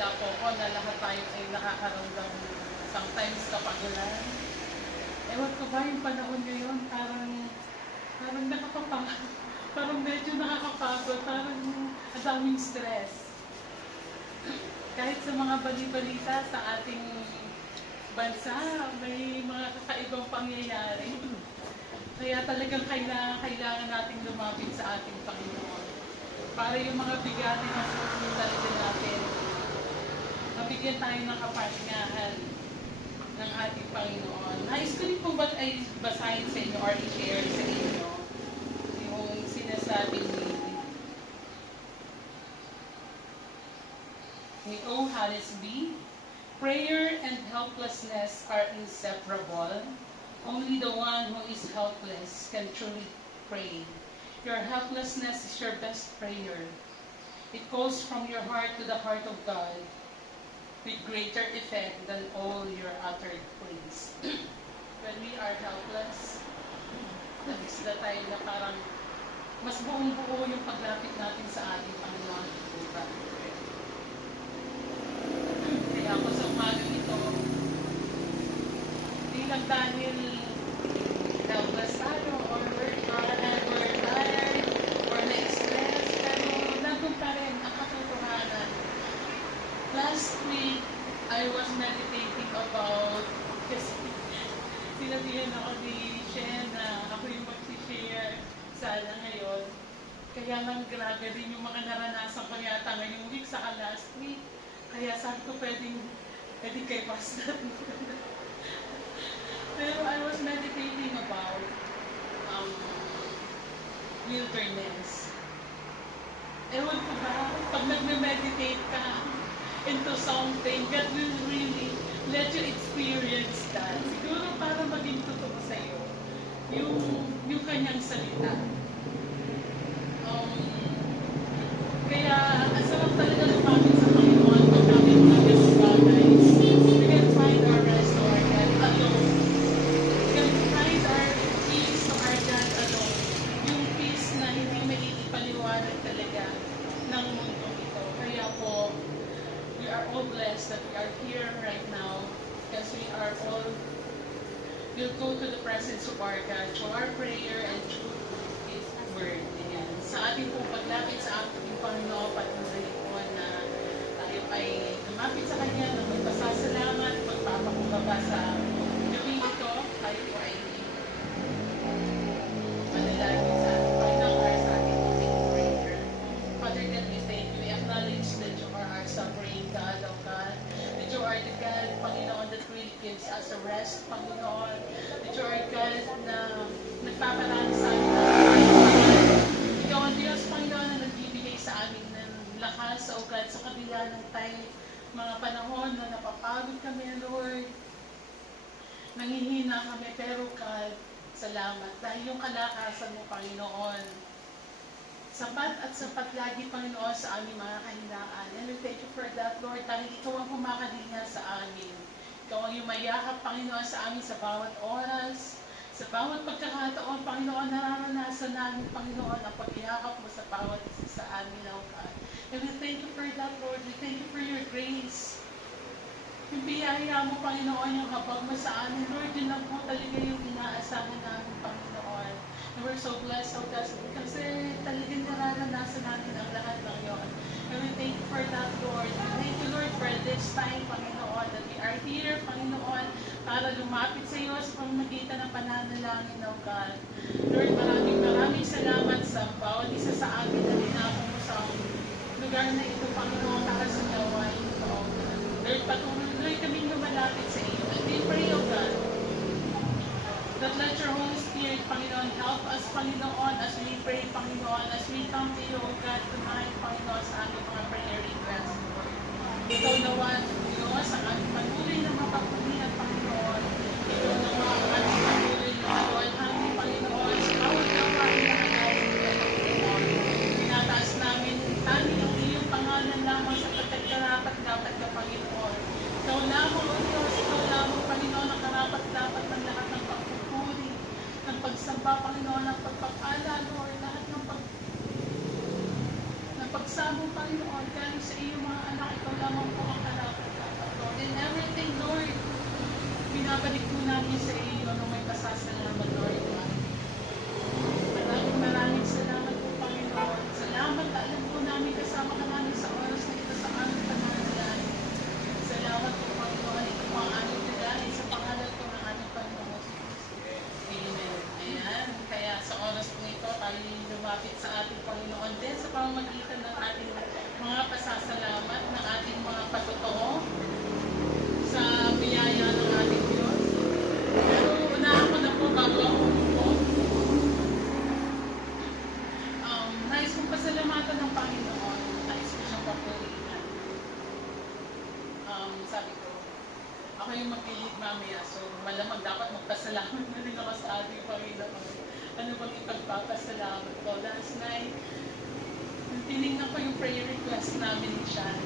naniniwala po ako na lahat tayo ay nakakaramdam sometimes kapag ulan. Ewan ko ba yung panahon ngayon, parang nakakapagod, parang medyo nakakapagod, parang ang daming stress. Kahit sa mga bali-balita sa ating bansa, may mga kakaibang pangyayari. Kaya talagang kailangan nating lumapit sa ating Panginoon. Para yung mga bigatin na talaga natin, mabigyan tayo ng kapahingahan ng ating Panginoon. Nais ko rin po ba ay basahin sa inyo or i-share sa inyo yung sinasabi ni O. Halisby. Prayer and helplessness are inseparable. Only the one who is helpless can truly pray. Your helplessness is your best prayer. It goes from your heart to the heart of God with greater effect than all your uttered praise. When we are helpless, that is the time na parang mas buong-buo yung paglapit natin sa ating Panginoon. Kaya ako sa umaga nito, hindi lang dahil helpless tayo or we're tired or na-stress, pero nandun pa rin ang katotohanan. Last week, I was meditating about, kasi sinabihan ako ni Shen na ako yung mag-share sana ngayon. Kaya lang grabe rin yung mga naranasan ko yata ngayong week saka last week. Kaya sabi ko pwedeng kay Pastor. Pero I was meditating about wilderness. Ewan ko ba, pag nagme-meditate ka into something, God will really let you experience that. Siguro para maging totoo sa'yo yung kanyang salita. Kaya ang sarap talaga lumapit sa Panginoon pag namin mga bagay. We can find our rest to our God alone. We can find our peace to our God alone. Yung peace na hindi maiipaliwanag talaga ng mundo ito. Kaya po, we are all blessed that we are here right now because we are all will go to the presence of our God through our prayer and through His Word. Ayan. Sa ating pong paglapit sa ating Panginoon, patuloy po na tayo ay lumapit sa Kanya na magpasasalamat, magpapakumbaba sa gawin ito, tayo po ay manalangin sa ating Panginoon para sa ating prayer. Father God, we thank you. We acknowledge that you are our sovereign God, O God. That you are the God, Panginoon, that really gives us a rest, Panginoon. That you are God na nagpaparami sa amin ng Ikaw ang Diyos, Panginoon, na nagbibigay sa amin ng lakas, O God, sa kabila ng tayo, mga panahon na napapagod kami, Lord. Nangihina kami, pero God, salamat. Dahil yung kalakasan mo, Panginoon, sapat at sapat lagi, Panginoon, sa aming mga kahinaan. And we thank you for that, Lord, dahil ikaw ang kumakalinga sa amin. Ikaw ang yumayakap, Panginoon, sa amin sa bawat oras, sa bawat pagkakataon, Panginoon, nararanasan namin, Panginoon, ang pag-iyakap mo sa bawat isa sa amin, O God. And we thank you for that, Lord. We thank you for your grace. Yung biyaya mo, Panginoon, yung habag mo sa amin, Lord, yun lang po talaga yung inaasahan namin, Panginoon. And we're so blessed, O God, kasi talagang nararanasan namin ang lahat ng yun. And we thank you for that, Lord. We thank you, Lord, for this time, Panginoon, that we are here, Panginoon, para lumapit sa iyo sa pamamagitan ng pananalangin, O God. Lord, maraming salamat sa bawat isa sa amin na linapon mo sa lugar na ito, Panginoon, para sa gawain ito, O God. Lord, patuloy kaming lumalapit sa iyo. And we pray, O God, that let your Holy Spirit, Panginoon, help us, Panginoon, as we pray, Panginoon, as we come to you, O God, tonight, Panginoon, sa aming mga prayer requests, Lord. Ikaw naman, Diyos, ang aming patuloy na mapagpunihan, Panginoon. Ikaw naman ang aming patuloy na alhamdulillah, Panginoon, sa bawat gawain na nagawin ko, Panginoon. Tinataas namin, tanging ang iyong pangalan lamang sa pagkakarapat-dapat na Panginoon. Ikaw lamang, O Diyos, ikaw lamang, Panginoon, ang karapat-dapat ng lahat ng pagpupuri, ng pagsamba, Panginoon, ng pagpapala, Lord, lahat ng pagsamba, mo, Panginoon, galing sa iyo mga anak, ikaw lamang po ang karapat dapat, Lord. In everything, Lord, binabalik po namin sa iyo nung may pasasalamat, Lord. Maraming salamat po, Panginoon. Salamat na alam po namin kasama ka namin sa oras na ito sa aming pananalan. Salamat po, Panginoon. Ito po ang aming tigain sa pangalan po ng aming Panginoon. Amen. Ayan. Kaya sa oras po ito, tayo lumapit sa ating Panginoon din sa pamamagitan ng ating mga pasasalamat, ng ating mga patotoo sa biyaya ng ating Diyos. Pero unahan ko na po bago ako umupo. Nais kong pasalamatan ng Panginoon. Nais ko siyang papurihan. Sabi ko, ako yung mag-lead mamaya, so malamang dapat magpasalamat na rin ako sa ating Panginoon. Ano bang ipagpapasalamat ko? Last night, tinignan ko yung prayer request namin ni Sean.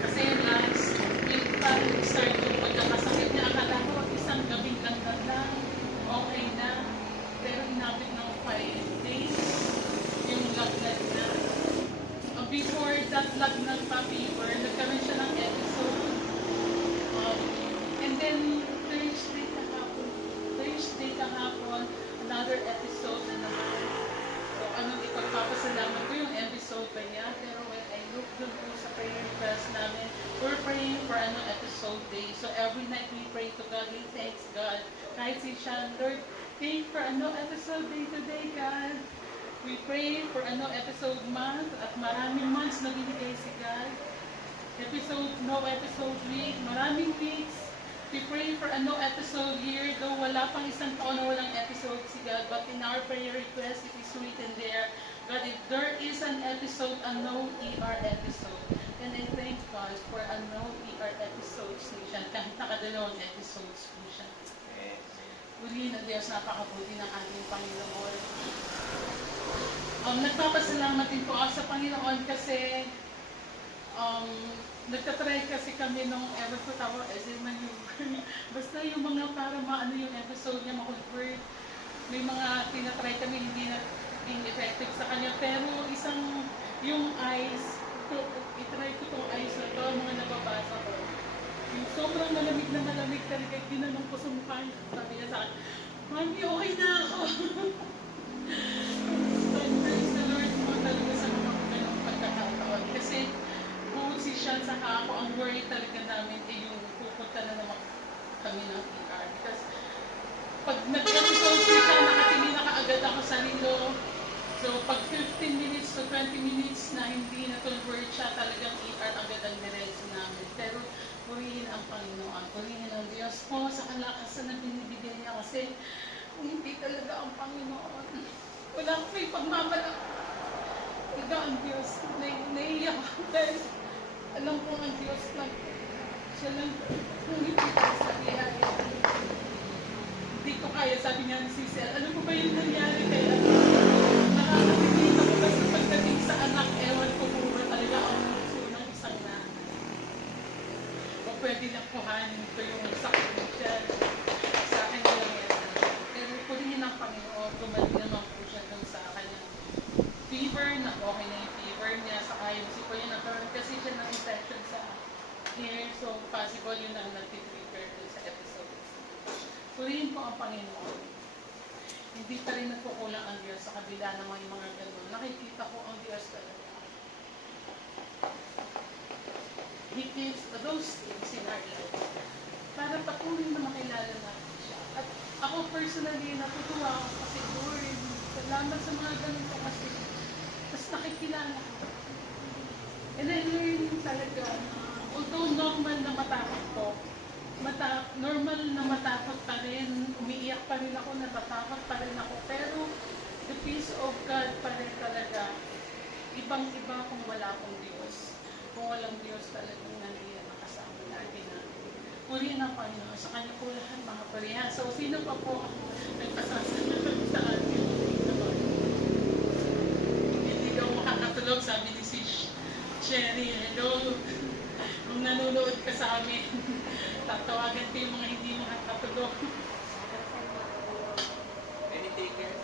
Kasi last week pa start yung pagkakasakit niya. Akala ko isang gabing lang okay na. Pero inabot ng 5 days yung lagnat na. Before that lagnat pa fever, nagkaroon siya ng episode. And then Thursday kahapon, another episode na naman. So anong ipagpapasalamat ko yung episode pa niya. Pero when I look dun po sa prayer request namin, we're praying for episode day. So every night we pray to God, we thanks God. Kahit si Sean, Lord, thank for episode day today, God. We pray for episode month at maraming months na binigay si God. No episode week, maraming weeks. We pray for episode year, though wala pang isang taon na walang episode si God, but in our prayer request, it is written there, God, if there is an episode, a no ER episode, and I thank God for a no ER episodes ni siya, kahit nakadalawang episodes po siya. Uli na Diyos, napakabuti ng ating Panginoon. Nagpapasalamat din po ako sa Panginoon kasi nagtatry kasi kami nung ever ko tawa basta yung mga para maano yung episode niya ma-convert. May mga tinatry kami hindi na effective sa kanya, pero yung eyes, itry ko itong eyes na ito, mga nababasa ko. Yung sobrang malamig na malamig talaga, ginanong ko sa mukha niya. Sabi niya sa akin, Mami, okay na ako. Praise the Lord po talaga sa mga ganong pagkakataon. Kasi bukod si Sean saka ako, ang worry talaga namin ay yung pupunta na naman kami ng ER. Because pag nag-episode si Sean, nakatingin na kaagad ako sa rilo. So pag 15 minutes to 20 minutes na hindi na-convert siya, talagang ER agad ang diretso namin. Pero purihin ang Panginoon, purihin ang Diyos po sa kalakasan na binibigay niya kasi hindi talaga ang Panginoon. Wala akong may pagmamalak. Ikaw ang Diyos. Naiiyak ako dahil alam ko ang Diyos lang. Siya lang kung hindi ko sabihan. Hindi ko kaya, sabi niya ni Cecil, ano po ba yung nangyari kaya? Nakakapigil ako kasi pagdating sa anak, ewan ko kung ba talaga ang puso ng isang nanay. O pwede lang kuhanin ko yung sakit niya. Sa akin lang yan. Pero purihin ang Panginoon, gumaling naman po siya dun sa kanyang fever, na okay na yung fever niya, saka yung sipo yun, nagkaroon kasi siya ng infection sa hair, so possible yun ang nag-trigger dun sa episodes. Purihin po ang Panginoon. Hindi pa rin nagkukulang ang Diyos sa kabila ng mga ganun. Nakikita ko ang Diyos talaga. He gives those things in our life para patuloy na makilala natin siya. At ako personally, natutuwa ako kasi Lord, salamat sa mga ganun ko kasi mas nakikilala ko. And I learned talaga na although normal na matakot ko, normal na matakot pa rin, umiiyak pa rin ako, natatakot pa rin ako, pero the peace of God pa rin talaga. Ibang-iba kung wala akong Diyos. Kung walang Diyos talagang nandiyan nakasama natin na. Purihin ang Panginoon. Sa Kanya po lahat mga purihan. So, sino pa po ang nagpasasalat sa atin? Hindi daw makakatulog, sabi ni si Sherry. Hello. Kung nanonood ka sa amin, tatawagan ko yung mga hindi makakatulog. Any takers?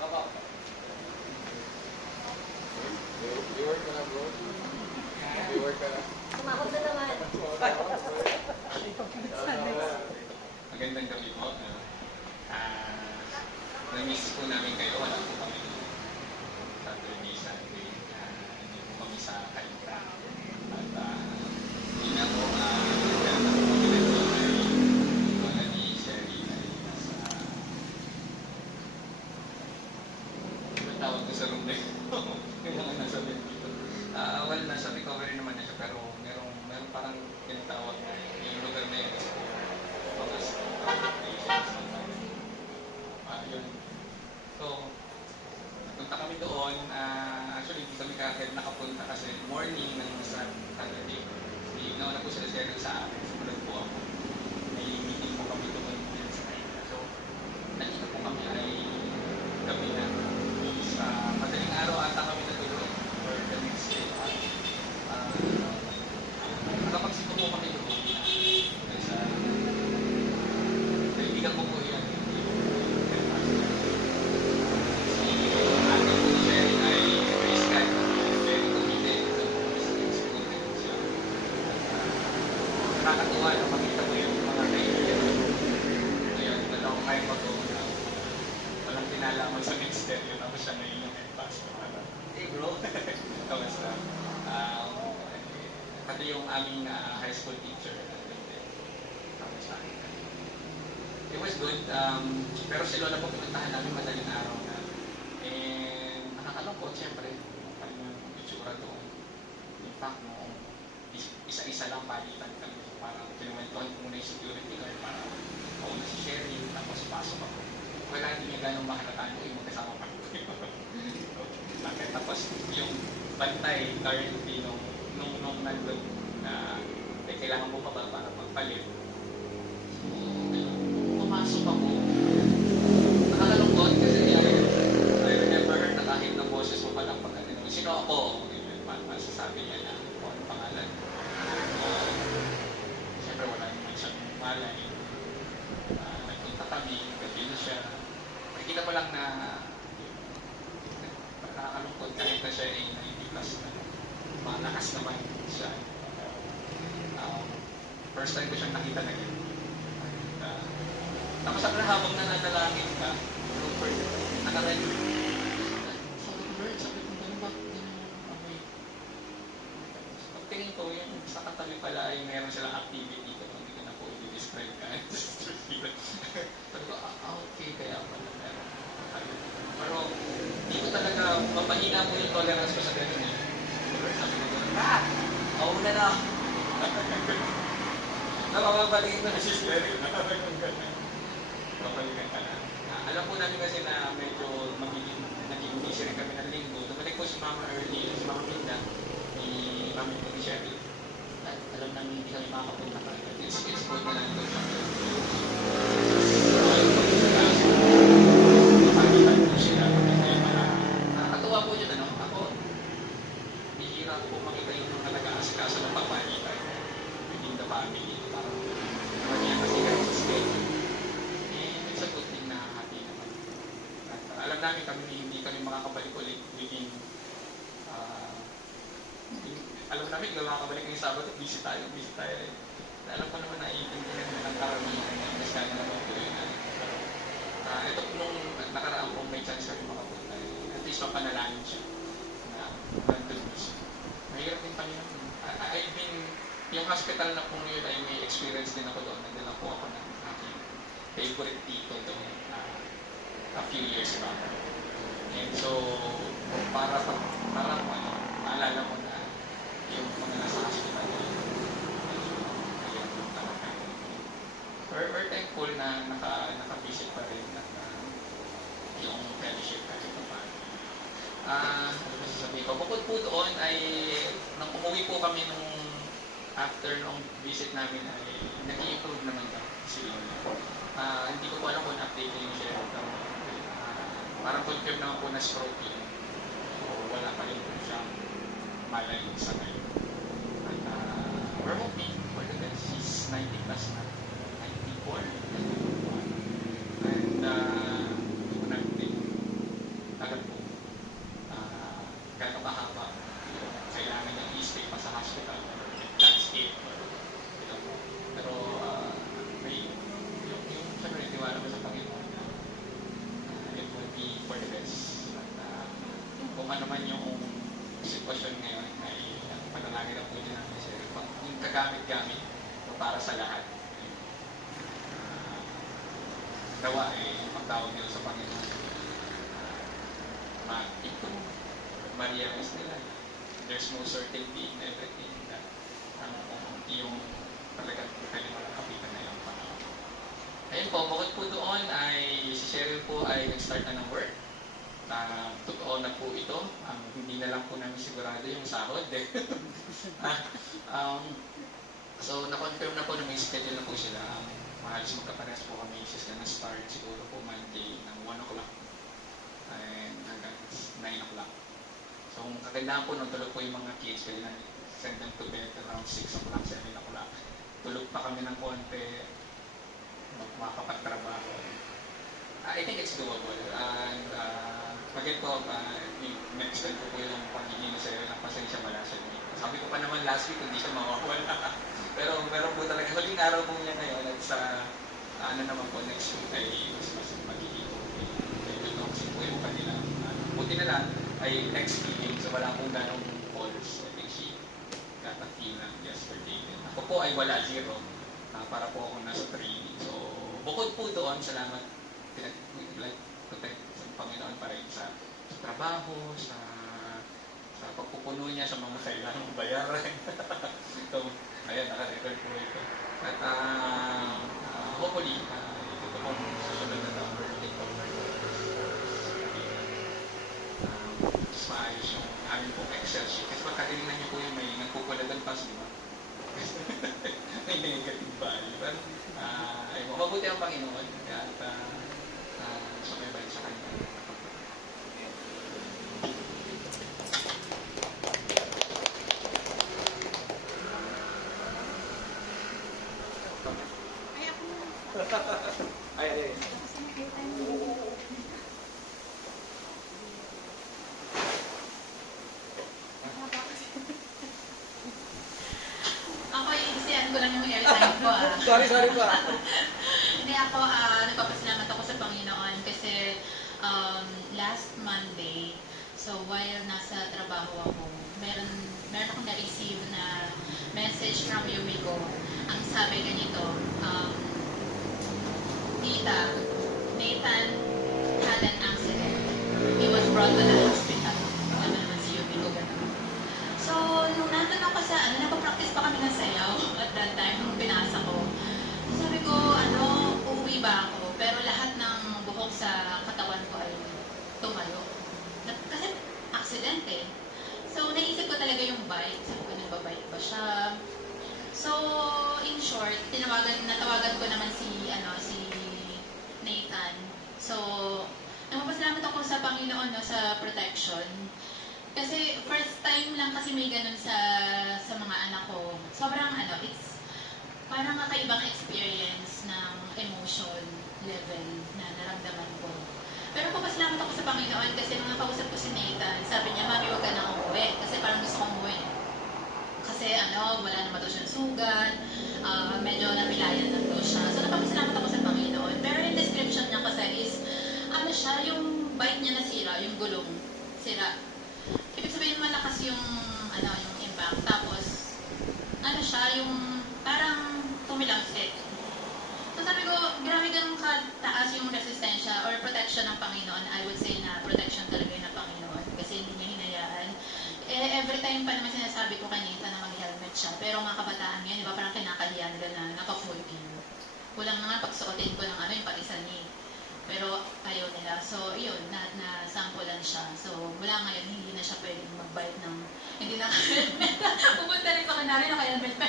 Ako. po namin kayo, wala po kami Saturday, Sunday, hindi po kami sa Kalita. At yun nga po, kaya na po kami nito ay wala ni Sherry ay nasa, ano tawag ko sa room na yun? Yung mga nasa bed dito. Well, nasa recovery naman na siya, pero merong parang tinatawag na yung lugar na yun is po mga patients. Yun. So, punta kami doon. Actually, hindi kami kagad nakapunta kasi morning ng Saturday. Nauna po sila share sa akin. Sumunod po ako. May meeting po kami doon din sa Naina. So, nandito po kami ay gabi na. Sa madaling araw ata kami natulog for the next day. Nakapagsito po kami doon sa kaibigan ko po yan. Nakakatuwa na makita mo yung mga kaibigan. Ngayon, dalawang kayo mag-uuna. Walang kinalaman sa ministeryo. Tapos siya ngayon yung head pastor. Hey bro, kamusta? Pati yung aming high school teacher. Kamusta? It was good. Pero si Lola po pinuntahan namin madaling araw na. And nakakalungkot siyempre. Ano yung itsura doon. In fact, noong isa-isa lang palitan kami. Parang kinuwentuhan ko muna yung security guard para mauna si Sherry, tapos pasok ako. Wala, hindi niya gano'ng makalataan ko yung magkasama pa ko. Okay, tapos yung bantay currently nung nandun na kailangan mo pa ba para magpalit. So, pumasok ako. Nakakalungkot kasi I remember her na kahit na boses mo palang pag sino ako? Masasabi niya na kung anong pangalan. Siyempre wala naman siyang malay. Nagpunta kami, gabi na siya. Nakikita ko lang na nakakalungkot kahit na siya ay 90 plus na. Malakas naman siya. First time ko siyang nakita na yun. Tapos ang habang nananalangin ka, nakaread. Sabi ko, Lord, sabi ko, ganun ba? Tingin ko yung sa katabi pala ay meron silang activity ko. Hindi ko na po i-describe ka. Sabi ko, okay, kaya pala meron. Pero hindi ko talaga, mapahina po yung tolerance ko sa ganun eh. Sabi ko, mauna na. Nakapabalikin na si Sherry. Babalikan ka na. Alam po namin kasi na medyo naging busy rin kami ng linggo. Tumalik po si Mama early, si Mama Minda. Kami po ni Sherry. At alam namin hindi kami makakapunta kagad. It's good na lang ito. Makalitan po sila. Nakakatuwa po yun, ano? Ako, bihira ko po makita yung nag-aasikaso ng pagpalitan within the family. Parang naman kasi kayo sa schedule. It's a good thing na happy naman. At alam namin hindi kami makakabalik ulit within alam namin, kung makakabalik ng Sabado, busy tayo. Alam ko naman na iintindihan na ng karamihan na mas kaya naman po yun. Pero ito nung nakaraan po may chance kami makapunta. At least mapanalangin siya na nandun siya. Mahirap din Panginoon. I've been, yung hospital na po ngayon ay may experience din ako doon. Nandala po ako ng aking favorite tito doon a few years back. And so, para maalala mo na yung mga nasa hospital we're thankful na naka-visit pa rin yung fellowship kahit pa ano ba sasabihin ko? Bukod po doon ay nang umuwi po kami after nung visit namin ay nag-i-improve naman daw si Lola. Hindi ko po alam kung update yung share pero parang confirm naman po na stroke yun. So wala pa rin po siyang malay sa ngayon. At we're hoping for the best. She's 90 plus na. 94. And hindi ko natin agad po gano'ng kahaba kailangan niya i-stay pa sa hospital. That's it. Pero may yung siyempre tiwala mo sa Panginoon na it will be kung ano man yung sitwasyon ngayon ay panalangin na po din namin sir. Yung kagamit-gamit para sa lahat. Nawa pagtawag nila sa Panginoon. Ma-improve, ma-realize nila. There's no certainty in everything that yung talagang kapitan na yung Panginoon. Ayun po, bukod po doon ay si Cheryl po ay nag-start na ng work. Totoo na po ito. Hindi na lang po namin sigurado yung sahod. So, na-confirm na po na may schedule na po sila. Mahalos magkapares po kami siya na start siguro po Monday ng 1 o'clock and hanggang 9 o'clock. So, ang kagandahan po nung tulog po yung mga kids, pwede na send them to bed around 6 o'clock, 7 o'clock. Tulog pa kami ng konti, makapagtrabaho. I think it's doable. And again po, na-extend ko po yung pagiging sa ng pasensya mala sa inyo. Sabi ko pa naman last week, hindi siya mawawala. Pero meron po talaga, huling araw po niya ngayon at sa naman po next week ay mas magiging okay. Medyo toxic po yung kanila. Buti na lang ay next meeting, so wala pong ganong calls. I think she got a feel yesterday. Ako po ay wala, 0. Para po ako nasa training. So, bukod po doon, salamat protect sa Panginoon pa rin sa trabaho, sa pagpupuno niya sa mga kailangang bayaran. So, ayan, naka-record po ito. At hopefully, ito po susunod na number, mas maayos yung amin pong Excel sheet. Kasi pagkatinignan niyo po yung may nagpupulagan pa, di ba? May negative value. Pero, mabuti ang Panginoon. At sumibay sa kanya. Ay. Ako isiyan ko lang yung airtime ko Sorry po. Hindi ako, nagpapasalamat ako sa Panginoon kasi last Monday, so while nasa trabaho ako, meron akong na-receive na message from Yumiko. Ang sabi ganito, Tita, Nathan had an accident. He was brought to the hospital. Ano naman si Yumiko ganun. So, nung nandun ako sa, nagpa-practice pa kami ng sayaw at that time, nung binasa ko. Sabi ko, uuwi ba ako? Pero lahat ng buhok sa katawan ko ay tumayo. Kasi accident eh. So, naisip ko talaga yung bike. Sabi ko, nagbabike ba siya? So, in short, natawagan ko naman si Nathan. So, nagpapasalamat ako sa Panginoon sa protection. Kasi first time lang kasi may ganun sa mga anak ko. Sobrang it's parang kakaibang experience ng emotion level na naramdaman ko. Pero papasalamat ako sa Panginoon kasi nung nakausap ko si Nathan, sabi niya, Mami, huwag ka nang umuwi. Kasi parang gusto kong umuwi. Kasi wala naman daw siyang sugat, medyo napilayan lang daw siya. So napapasalamat ako sa Panginoon. Pero yung description niya kasi is, yung bike niya nasira, yung gulong, sira. Ibig sabihin malakas yung impact. Tapos, yung parang tumilamsik. So sabi ko, grabe ganun kataas yung resistensya or protection ng Panginoon. I would say na protection talaga yun ng Panginoon kasi hindi niya hinayaan. Every time pa naman sinasabi ko kay Nathan na mag-helmet siya. Pero mga kabataan ngayon, di ba parang kinakahiyan nila na naka-full gear. Kulang na nga pagsuotin ko ng yung pag-isa ni. Pero ayaw nila. So, yun, na-sampulan siya. So, mula ngayon, hindi na siya pwedeng mag-bike ng, hindi na helmet. Pupunta rin sa kanari, naka-helmet pa.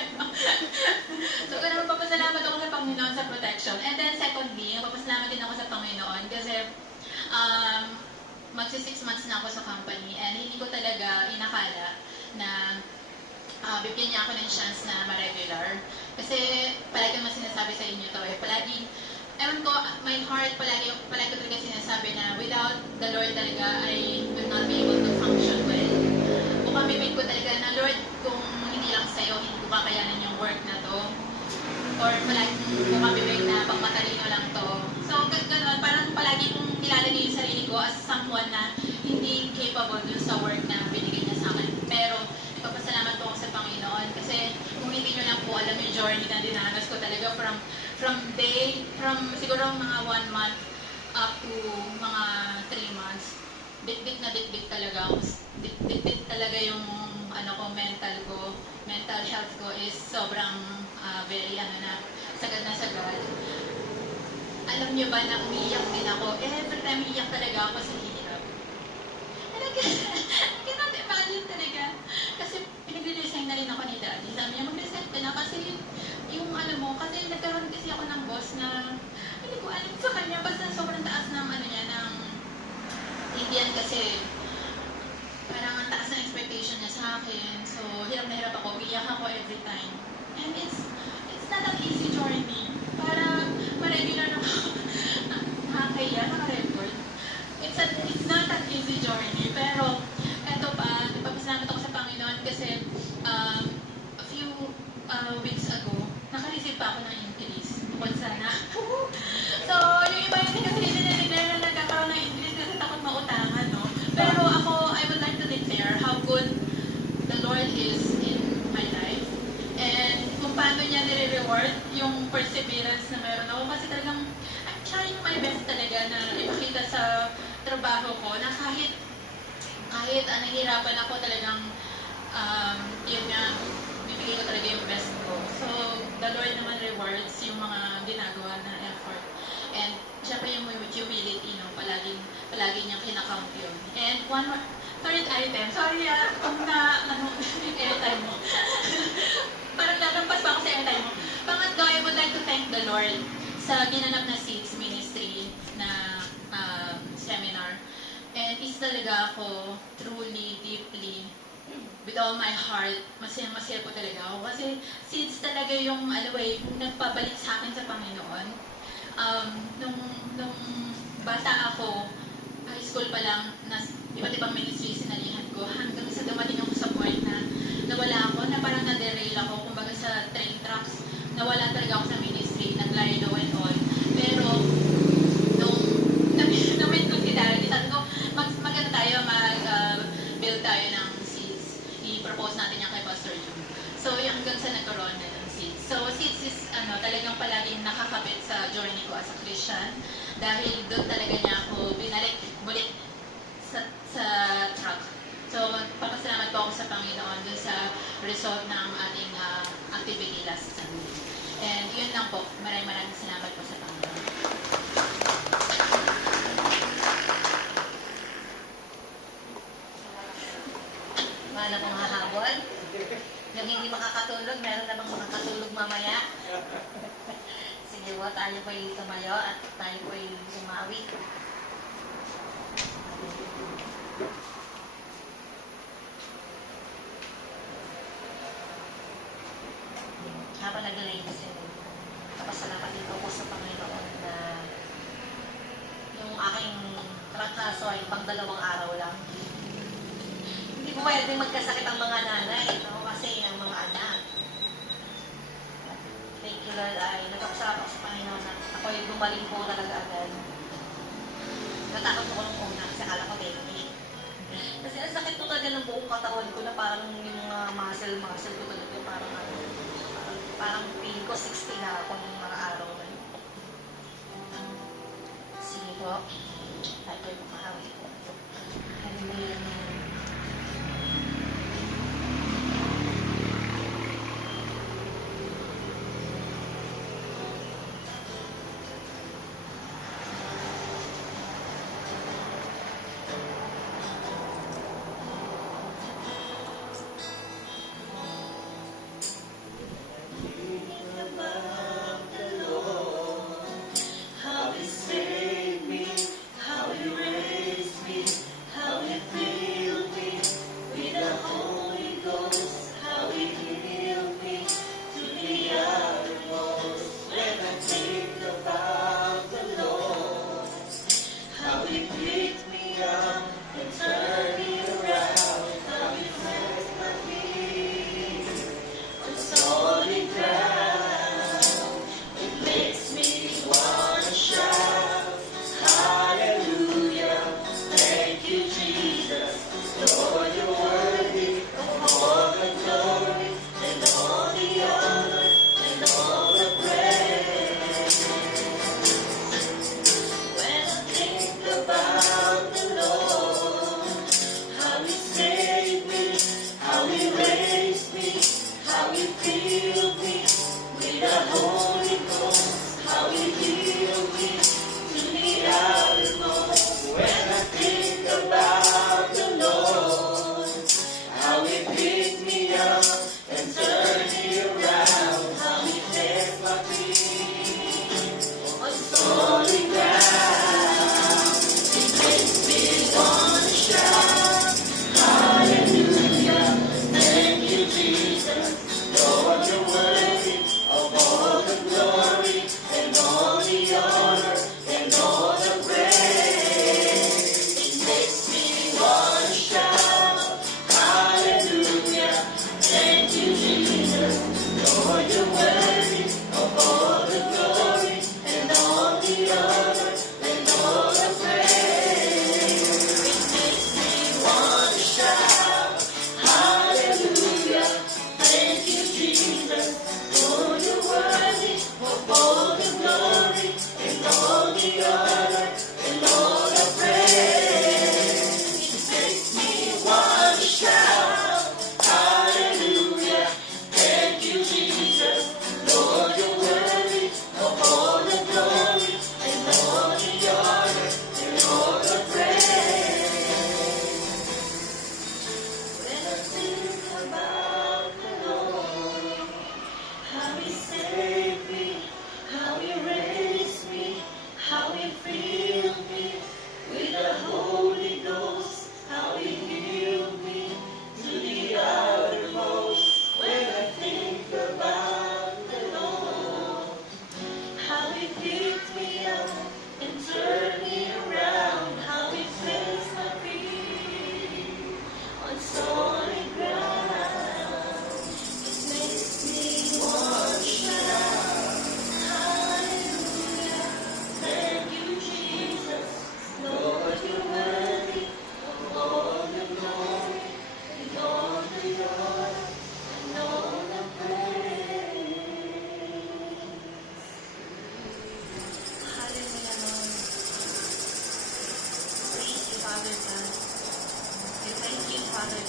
So, kung naman papasalamat ako sa Panginoon sa protection. And then, secondly, papasalamat din ako sa Panginoon kasi magsi 6 months na ako sa company and hindi ko talaga inakala na bibigyan niya ako ng chance na ma-regular. Kasi palagi naman sinasabi sa inyo to palagi, ewan ko, my heart palagi ko talaga sinasabi na without the Lord talaga, I will not be able to function well. Kung mamimig ko talaga na, Lord, kung hindi lang sa'yo, hindi ko kakayanin yung work na to. Or palagi kung mamimig na pag matalino lang to. So, gano'n, parang palagi kong nilalagay yung sarili ko as someone na hindi capable dun sa siguro mga 1 month up to mga 3 months, bit-bit na bit-bit talaga ako. Bit-bit talaga yung mental health ko is sobrang very sagad na sagad. Alam niyo ba na umiiyak din ako? Every time iiyak talaga ako sa hirap. And I cannot imagine talaga. Kasi pinag-resign na rin ako ni Daddy. Sabi niya, mag-resign ka na kasi yung alam mo, kasi nagkaroon kasi ako ng boss na hindi ko alam sa kanya, basta sobrang taas ng ng Indian kasi parang ang taas ng expectation niya sa akin. So, hirap na hirap ako. Iyak ako every time. And it's not an easy journey. Para ma-regular na ako. Nakakaya, naka-record. It's not an easy journey. Pero, eto pa, ipapasalamat ako sa Panginoon kasi a few weeks ago, naka-receive pa ako ng increase. Bukod sana. So, yung iba yung kasi dinideclare na nagkakaroon ng increase kasi takot mautangan, no? Pero ako, I would like to declare how good the Lord is in my life. And kung paano niya nire-reward yung perseverance na meron ako. Kasi talagang, I'm trying my best talaga na ipakita sa trabaho ko na kahit nahihirapan ako talagang, yun nga, bibigay ko talaga yung best ko. So, the Lord naman rewards yung mga ginagawa na effort. And, syempre yung humility, no, palagi niyang kinakount yun. And one more, third item, sorry kung airtime mo. Parang narampas pa ako sa airtime mo. Pangatlo, I would like to thank the Lord sa ginanap na Seeds Ministry na seminar. And is talaga ako truly, deeply, with all my heart, masaya po talaga ako. Kasi Seeds talaga yung, yung nagpabalik sa akin sa Panginoon. Nung bata ako, high school pa lang, iba't ibang ministry sinalihan ko, hanggang sa dumating ako sa point na nawala ako, na parang na-derail ako, kumbaga sa train tracks, nawala talaga ako sa ministry, nag-lie low and all. Pero, nung na-meet ko si Daddy, sabi ko, maganda tayo, mag-build tayo ng Seeds. I-propose natin yan kay Pastor June. So, yung hanggang sa nagkaroon na ng Seeds. So, Seeds is talagang palaging nakakapit sa journey ko as a Christian. Dahil doon talaga niya ako binalik mulit sa track. So, papasalamat po ako sa Panginoon doon sa result ng ating activity last Sunday. And yun lang po. Maraming salamat po sa Panginoon. Paano kung hahabol? Yung hindi makakatulog, meron na bang makakatulog mamaya? Sige po, tayo po yung tumayo at tayo po yung sumawi. Habang nag-ladies and kapasalamat din po sa Panginoon na yung aking trangkaso ay pang 2 araw lang. Hindi po pwede magkasakit ang mga nanay, no? Kasi ang mga anak. Thank you Lord, ay nagpapasalamat ako sa Panginoon na ako ay gumaling po talaga agad. Natakot ko nung una kasi akala ko dengue. Kasi ang sakit po talaga ng buong katawan ko na parang yung mga muscle ko talaga parang feel ko 60 na ako ng mga araw na yun. Sige po, tayo po yung makahawi ko. Hallelujah. How he saved me, how he raised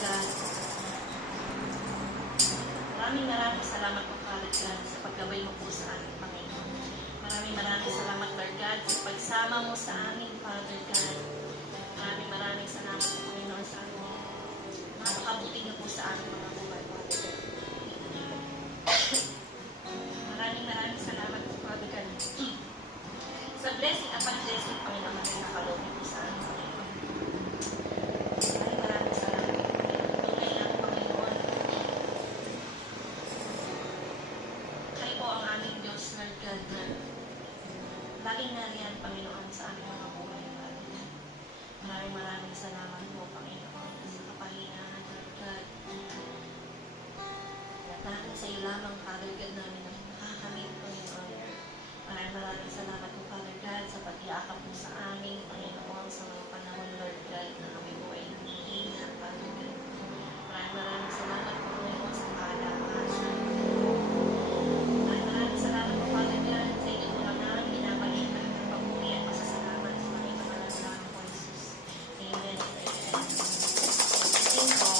God. Maraming salamat po, Father God, sa paggabay mo po sa amin, Panginoon. Maraming salamat, Lord God, sa pagsama mo sa amin, Father God. Maraming salamat po, Panginoon, sa amin. Napakabuti niyo po sa amin, mga buhay, Father God. Maraming salamat po, Father God. Sa blessing at pag-blessing, Panginoon, na nakaloob niyo po sa amin, Panginoon. Maraming salamat po, Panginoon. Tunay lang, Panginoon. Kayo po ang aming Diyos, Lord God, na laging nariyan, Panginoon, sa aming mga buhay, Father God. Maraming salamat po, Panginoon, sa kapahingahan, Lord God. At natin sa iyo lamang, Father God, namin ang nakakamit, Panginoon. Maraming salamat po, Father God, sa pag-iakap mo sa amin, Panginoon, sa mga panahon, Lord God, na kami po ay hihina, Father God. Maraming salamat po, Panginoon, sa kalakasan. Maraming salamat po, Father God, sa iyo po lang namin binabalik ng pagpuri at pasasalamat sa mga salamat po, Jesus. Amen. Thank you.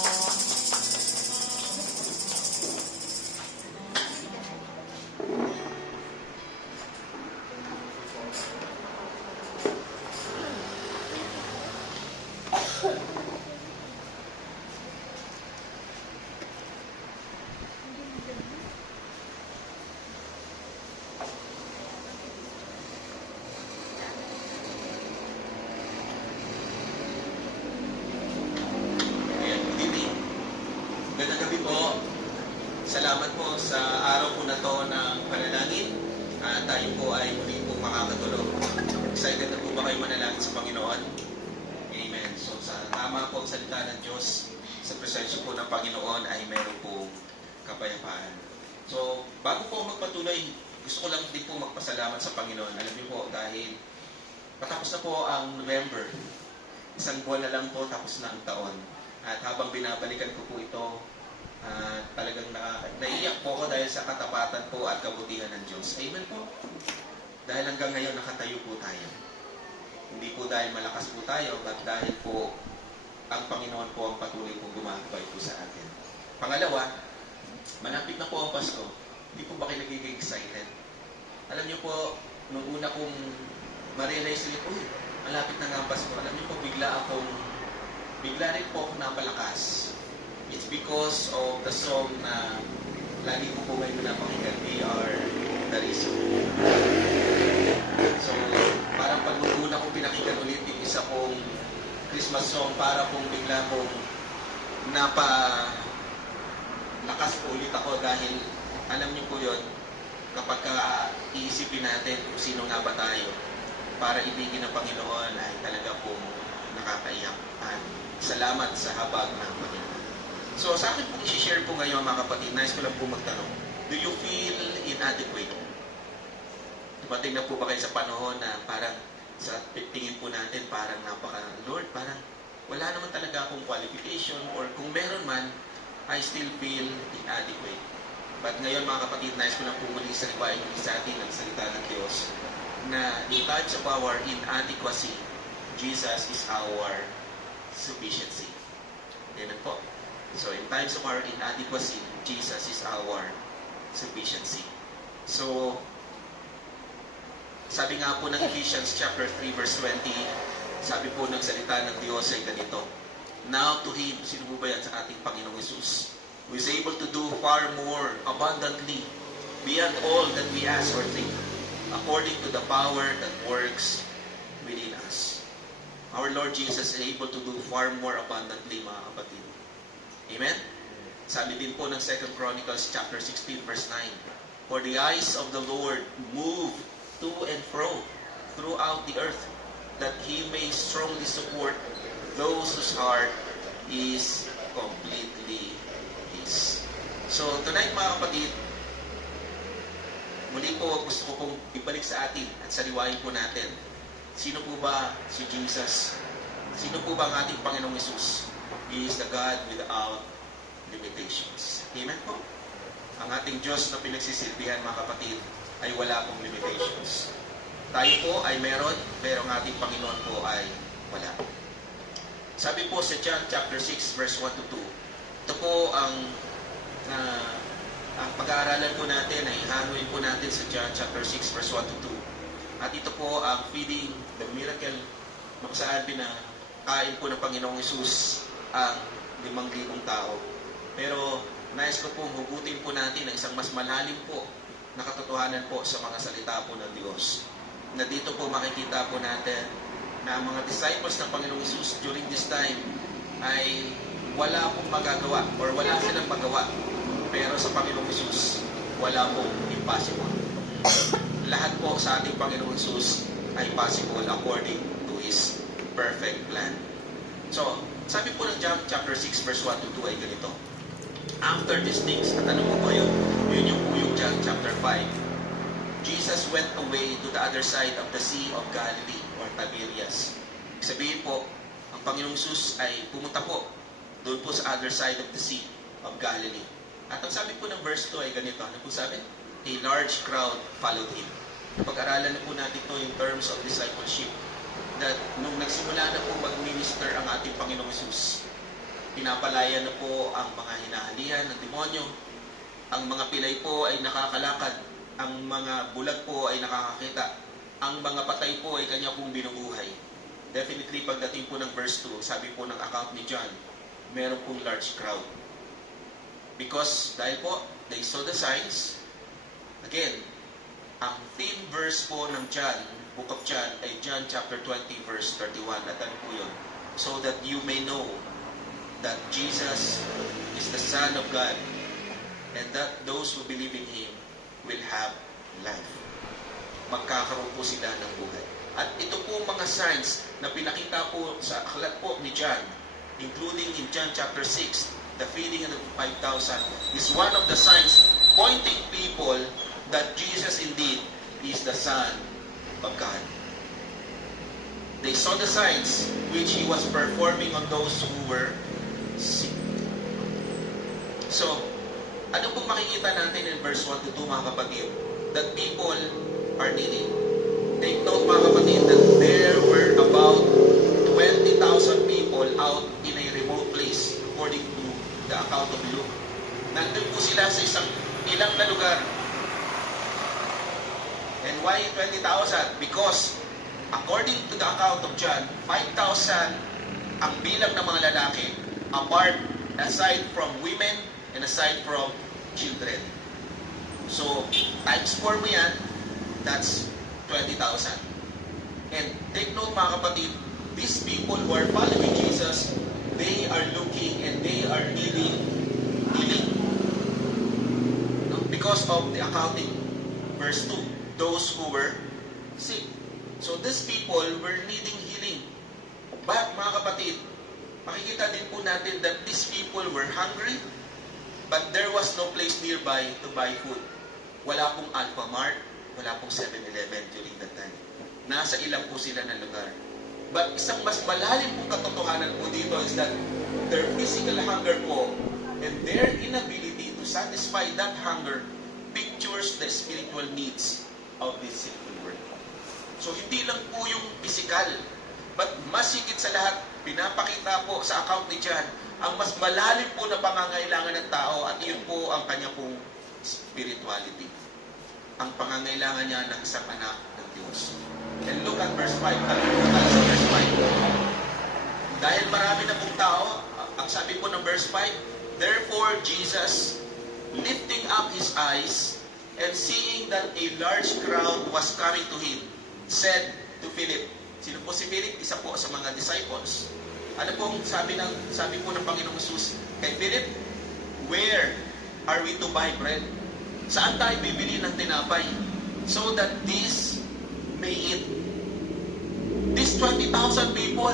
Ayan, good evening. Magandang gabi po. Salamat po sa araw po na to ng panalangin. Tayo po ay muli po makakatulog. Excited na po ba kayo manalangin sa Panginoon? Amen. So sa tama po ang salita ng Diyos, sa presensya po ng Panginoon ay meron po kapayapaan. So bago po magpatuloy, gusto ko lang din po magpasalamat sa Panginoon. Alam niyo po, dahil patapos na po ang November, isang buwan na lang po tapos na ang taon. At habang binabalikan ko po ito, talagang naiiyak po ako dahil sa katapatan po at kabutihan ng Diyos. Amen po. Dahil hanggang ngayon nakatayo po tayo. Hindi po dahil malakas po tayo, but dahil po ang Panginoon po ang patuloy po gumagabay po sa atin. Pangalawa, malapit na po ang Pasko. Hindi po ba kayo nagiging excited? Alam niyo po, nung una kong ma-realize ulit, malapit na nga ang Pasko. Alam niyo po, bigla rin po ako napalakas. It's because of the song na lagi ko po may pinapakinggan, We Are the Reason. So, parang pag nung una kong pinakinggan ulit yung isa kong Christmas song, para pong bigla kong lakas po ulit ako dahil alam niyo po yun, kapag iisipin natin kung sino nga ba tayo para ibigin ng Panginoon ay talaga pong nakakaiyak at salamat sa habag ng Panginoon. So sa akin pong i-share po ngayon mga kapatid, nais ko lang po magtanong, do you feel inadequate? Dumating na po ba kayo sa panahon na parang sa tingin po natin parang Lord, parang wala naman talaga akong qualification or kung meron man, I still feel inadequate. But ngayon mga kapatid, nais ko lang po muli sa liwain sa atin ng salita ng Diyos na in times of our inadequacy, Jesus is our sufficiency. Amen po. So in times of our inadequacy, Jesus is our sufficiency. So, sabi nga po ng Ephesians chapter 3 verse 20, sabi po ng salita ng Diyos ay ganito, Now to Him, sino po ba yan sa ating Panginoong Jesus, who is able to do far more abundantly beyond all that we ask or think, according to the power that works within us. Our Lord Jesus is able to do far more abundantly, mga kapatid. Amen? Sabi din po ng 2 Chronicles chapter 16 verse 9, For the eyes of the Lord move to and fro throughout the earth, that He may strongly support those whose heart is completely His. So tonight mga kapatid, muli po gusto ko pong ibalik sa atin at saliwain po natin, sino po ba si Jesus? Sino po ba ang ating Panginoong Jesus? He is the God without limitations. Amen po? Ang ating Diyos na pinagsisilbihan mga kapatid ay wala pong limitations. Tayo po ay meron, pero ang ating Panginoon po ay wala. Sabi po sa John chapter 6 verse 1 to 2, ito po ang pag-aaralan po natin, ay hanuin po natin sa John chapter 6 verse 1 to 2. At ito po ang feeding the miracle kung saan pinakain po ng Panginoong Hesus ang 5,000 tao. Pero nais ko pong hugutin po natin ang isang mas malalim po na katotohanan po sa mga salita po ng Diyos. Na dito po makikita po natin na ang mga disciples ng Panginoong Hesus during this time ay wala pong magagawa or wala silang magawa. Pero sa Panginoong Hesus, wala pong impossible. Lahat po sa ating Panginoong Hesus ay possible according to His perfect plan. So, sabi po ng John chapter 6 verse 1 to 2 ay ganito. After these things, at ano po yun? Yun yung po yung John chapter 5. Jesus went away to the other side of the Sea of Galilee or Tiberias. Sabihin po, ang Panginoong Hesus ay pumunta po doon po sa other side of the Sea of Galilee. At ang sabi po ng verse 2 ay ganito. Ano po sabi? A large crowd followed Him. Pag-aralan na po natin ito in terms of discipleship. That nung nagsimula na po mag-minister ang ating Panginoong Hesus, pinapalaya na po ang mga hinahalihan ng demonyo. Ang mga pilay po ay nakakalakad. Ang mga bulag po ay nakakakita. Ang mga patay po ay kanya pong binubuhay. Definitely, pagdating po ng verse 2, sabi po ng account ni John, meron pong large crowd. Because dahil po, they saw the signs. Again, ang theme verse po ng John, Book of John, ay John chapter 20 verse 31. At ano po yun? So that you may know that Jesus is the Son of God and that those who believe in Him will have life. Magkakaroon po sila ng buhay. At ito po mga signs na pinakita po sa aklat po ni John, including in John chapter 6, the feeding of the 5,000, is one of the signs pointing people that Jesus indeed is the Son of God. They saw the signs which He was performing on those who were sick. So, ano pong makikita natin in verse 1 to 2 mga kapatid? That people are needy. Take note mga kapatid that there were about 20,000 people out in a remote place according to the account of Luke. Nandun po sila sa isang ilang na lugar. And why 20,000? Because according to the account of John, 5,000 ang bilang ng mga lalaki, apart, aside from women and aside from children. So, times 4 mo yan, that's 20,000. And take note mga kapatid, these people who are following Jesus, they are looking and they are needing healing. No? Because of the accounting. Verse 2, those who were sick. So these people were needing healing. But mga kapatid, makikita din po natin that these people were hungry, but there was no place nearby to buy food. Wala pong Alphamart, wala pong 7-Eleven during that time. Nasa ilang po sila na lugar. But isang mas malalim pong katotohanan po dito is that their physical hunger po and their inability to satisfy that hunger pictures the spiritual needs of this sinful world. So hindi lang po yung physical, but mas higit sa lahat, pinapakita po sa account ni John ang mas malalim po na pangangailangan ng tao at yun po ang kanya pong spirituality. Ang pangangailangan niya ng isang anak ng Diyos. And look at verse 5. Sa verse 5. Dahil marami na pong tao, ang sabi po ng verse 5, therefore Jesus, lifting up His eyes and seeing that a large crowd was coming to Him, said to Philip. Sino po si Philip? Isa po sa mga disciples. Ano pong sabi po ng Panginoong Hesus kay Philip? Where are we to buy bread? Saan tayo bibili ng tinapay? So that these may eat. These 20,000 people.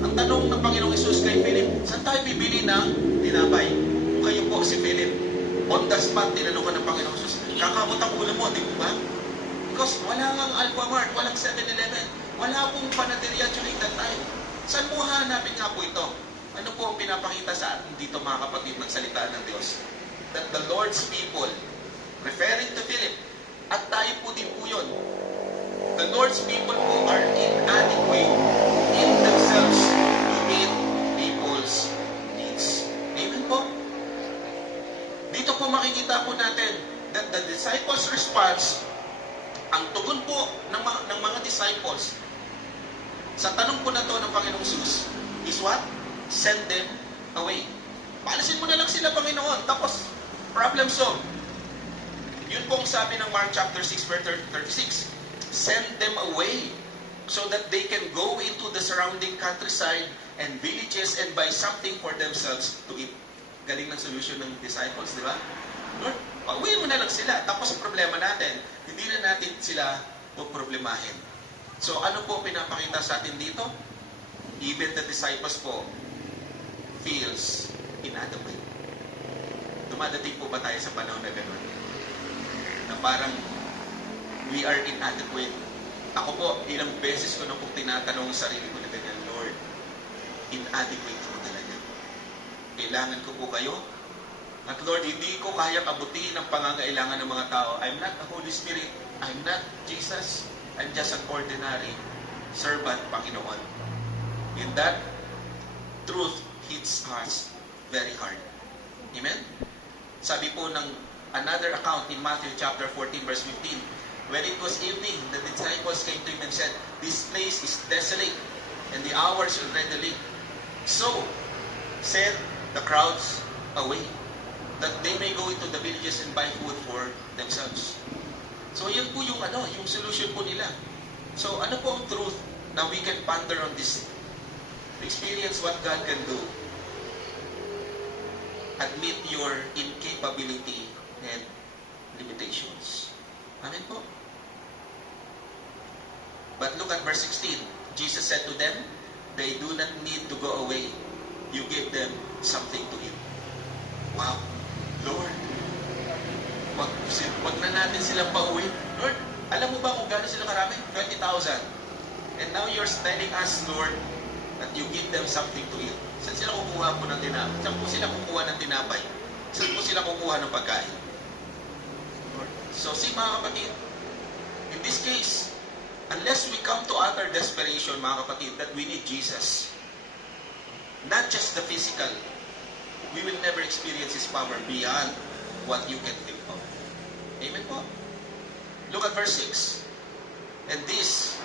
Ang tanong ng Panginoong Hesus kay Philip, saan tayo bibili ng tinapay? Kung kayo po si Philip, on the spot, tinanong ka ng Panginoong Hesus, kakamot ang ulo mo, di ba? Because wala nga Alphamart, walang 7-Eleven, wala pong panaderia during that time. Saan mo hanapin nga po ito? Ano po ang pinapakita sa atin dito mga kapatid ng salita ng Diyos? That the Lord's people, referring to Philip, at tayo po din po yun, the Lord's people who are inadequate in themselves to meet makikita po natin that the disciples' response, ang tugon po ng mga disciples sa tanong po na to ng Panginoong Jesus is what? Send them away. Paalisin mo na lang sila, Panginoon. Tapos, problem solved. Yun po ang sabi ng Mark chapter 6 verse 36. Send them away so that they can go into the surrounding countryside and villages and buy something for themselves to eat. Galing ng solution ng disciples, di ba? Lord, pauwiin mo na lang sila. Tapos ang problema natin, hindi na natin sila problemahin. So ano po pinapakita sa atin dito? Even the disciples po feels inadequate. Dumadating po ba tayo sa panahon na gano'n? Na parang we are inadequate. Ako po, ilang beses ko na po tinatanong sa sarili ko na ganyan, Lord, inadequate ko talaga. Kailangan ko po kayo. At Lord, hindi ko kayang abutin ang pangangailangan ng mga tao. I'm not the Holy Spirit. I'm not Jesus. I'm just an ordinary servant, Panginoon. And that truth hits us very hard. Amen? Sabi po ng another account in Matthew chapter 14 verse 15, when it was evening, the disciples came to him and said, this place is desolate, and the hour is already late. So, send the crowds away, that they may go into the villages and buy food for themselves. So, yun po yung yung solution po nila. So, ano po ang truth na we can ponder on this? Experience what God can do. Admit your incapability and limitations. Amen po. But look at verse 16. Jesus said to them, they do not need to go away. You give them something to eat. Wow. Lord, wag na natin silang pauwi. Lord, alam mo ba kung gano'n sila karami? 20,000. And now you're telling us, Lord, that you give them something to eat. Saan sila kukuha po ng tinapay? Saan po sila kukuha ng tinapay? Saan po sila kukuha ng pagkain? So, see mga kapatid, in this case, unless we come to utter desperation, mga kapatid, that we need Jesus, not just the physical, we will never experience His power beyond what you can think of. Amen po? Look at verse 6. And this,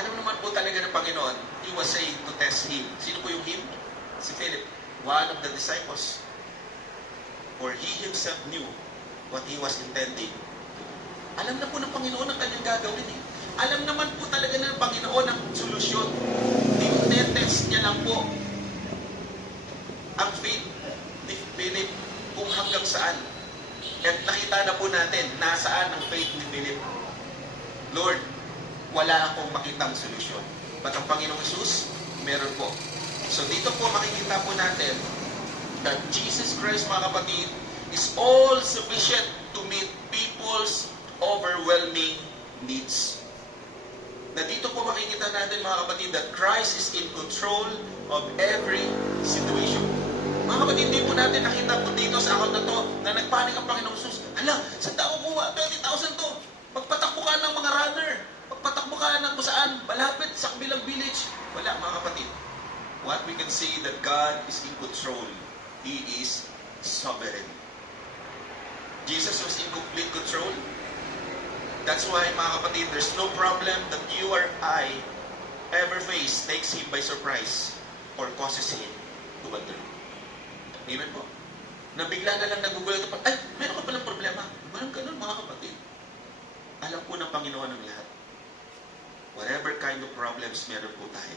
alam naman po talaga ng Panginoon, He was saying to test Him. Sino po yung Him? Si Philip, one of the disciples. For he himself knew what he was intending. Alam na po ng Panginoon ang kanyang gagawin eh. Alam naman po talaga ng Panginoon ang solusyon. Tinetest niya lang po ang faith ni Philip kung hanggang saan. At nakita na po natin nasaan ang faith ni Philip. Lord, wala akong makitang solusyon. But ang Panginoong Jesus, meron po. So dito po makikita po natin that Jesus Christ, mga kapatid, is all sufficient to meet people's overwhelming needs. Na dito po makikita natin, mga kapatid, that Christ is in control of every situation. Mga kapatid, hindi po natin nakita po dito sa account na to na nagpanik ang Panginoong Jesus. Hala, saan tao kuha? 20,000 to. Magpatakbo ka ng mga runner. Magpatakbo ka ng saan? Malapit sa kabilang village. Wala, mga kapatid. What we can see that God is in control. He is sovereign. Jesus was in complete control. That's why, mga kapatid, there's no problem that you or I ever face takes Him by surprise or causes Him to wonder. Amen po. Nabigla na lang nagugulat pa, ay, meron ka palang problema. Walang ganun, mga kapatid. Alam po ng Panginoon ang lahat. Whatever kind of problems meron po tayo,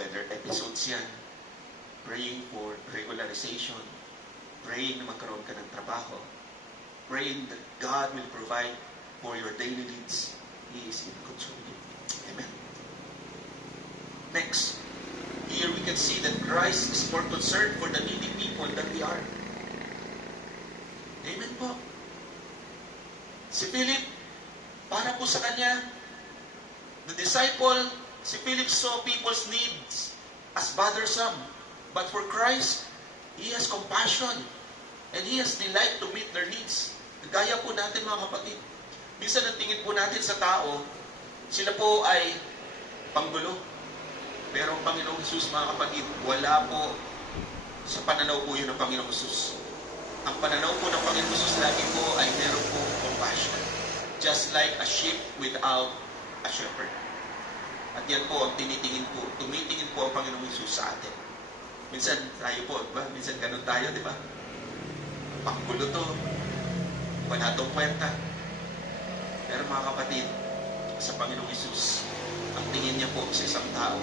whether episodes yan, praying for regularization, praying na magkaroon ka ng trabaho, praying that God will provide for your daily needs, He is in control. Amen. Next, here we can see that Christ is more concerned for the needy people than we are. Amen po. Si Philip, para po sa kanya, the disciple, si Philip saw people's needs as bothersome. But for Christ, He has compassion and He has delight to meet their needs. Gaya po natin, mga kapatid. Minsan ang tingin po natin sa tao, sila po ay panggulo. Pero ang Panginoong Jesus, mga kapatid, wala po sa pananaw po yun ng Panginoong Jesus. ang pananaw po ng Panginoon Jesus lagi po ay meron po compassion. Just like a sheep without a shepherd. At yan po ang tumitingin po ang Panginoong Jesus sa atin. Minsan tayo po, diba? Minsan ganun tayo, di ba? Panggulo to. Wala tong kwenta. Pero mga kapatid, sa Panginoong Jesus, ang tingin niya po sa isang tao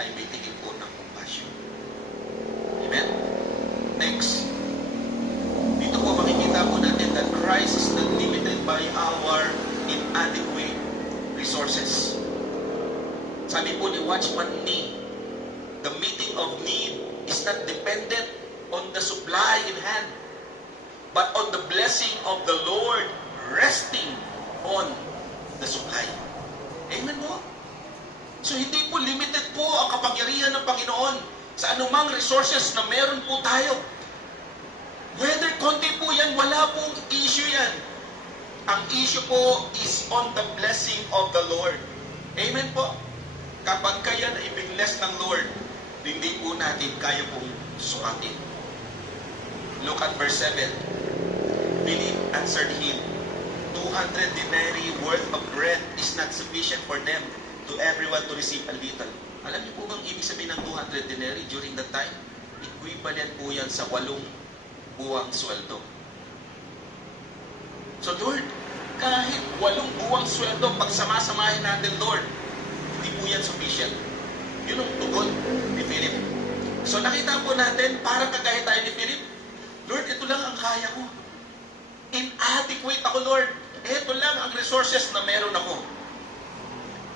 ay may tingin po ng compassion. Amen? Next. Dito po makikita po natin that Christ is not limited by our inadequate resources. Sabi po ni Watchman Nee, the meeting of need is not dependent on the supply in hand, but on the blessing of the Lord resting on the supply. Amen po? So hindi po limited po ang kapangyarihan ng Panginoon sa anumang resources na meron po tayo. Whether konti po yan, wala pong issue yan. Ang issue po is on the blessing of the Lord. Amen po? Kapag kaya na i-bless ng Lord, hindi po natin kaya pong sukatin. Look at verse 7. Philip answered him, 200 denarii worth of bread is not sufficient for them, to everyone to receive a little. Alam niyo po bang ibig sabihin ng 200 denarii during that time? Equivalent po yan sa 8 buwang sweldo. So Lord, kahit 8 buwang sweldo, pagsamasamahin natin, Lord, hindi po yan sufficient. Yun ang tugon ni Philip. So nakita po natin, parang kagaya tayo ni Philip, Lord, ito lang ang kaya ko. Inadequate ako, Lord. Ito lang ang resources na meron ako.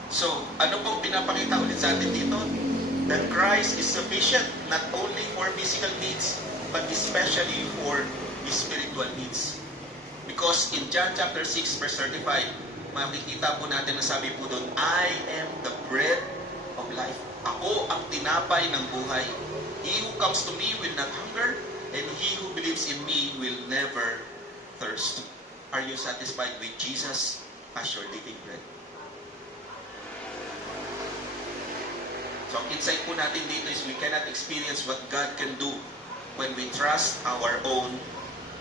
So, ano pong pinapakita ulit sa atin dito? That Christ is sufficient not only for physical needs, but especially for His spiritual needs. Because in John chapter 6 verse 35, makikita po natin na sabi po doon, I am the bread of life. Ako ang tinapay ng buhay. He who comes to me will not hunger, and he who believes in me will never thirst. Are you satisfied with Jesus as your living bread? So ang insight po natin dito is we cannot experience what God can do when we trust our own